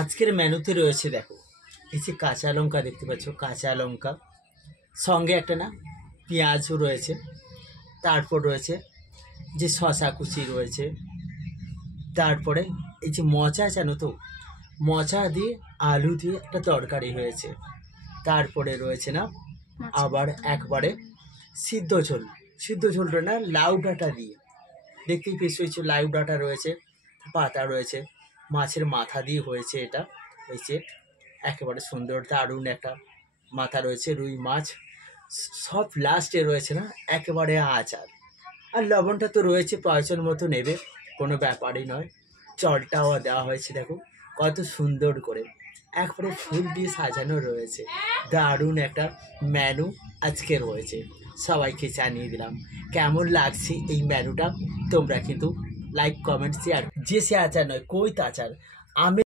আজকের মেনুতে রয়েছে দেখো, এই যে কাঁচা লঙ্কা দেখতে পাচ্ছ, কাঁচা লঙ্কা সঙ্গে একটা না পেঁয়াজও রয়েছে, তারপর রয়েছে যে শশা কুচি রয়েছে, তারপরে এই যে মোচা জানো তো, মোচা দিয়ে আলু দিয়ে একটা তরকারি হয়েছে, তারপরে রয়েছে না আবার একবারে সিদ্ধ ঝোলটা না লাউ ডাঁটা দিয়ে, দেখতেই পেয়েছো লাউ ডাঁটা রয়েছে, পাতা রয়েছে, মাছের মাথা দিয়ে হয়েছে, এটা হয়েছে একেবারে সুন্দর দারুণ একটা মাথা রয়েছে, রুই মাছ, সব লাস্টে রয়েছে না একেবারে আচার, আর লবণটা তো রয়েছে প্রয়োজন মতো নেবে, কোনো ব্যাপারই নয়। জলটাও দেওয়া হয়েছে দেখো কত সুন্দর করে, একবারে ফুল দিয়ে সাজানো রয়েছে, দারুণ একটা মেনু আজকে রয়েছে। সবাইকে জানিয়ে দিলাম কেমন লাগছে এই মেনুটা, তোমরা কিন্তু লাইক কমেন্ট শেয়ার, যে সে আচার নয়, কৈত আচার, আমি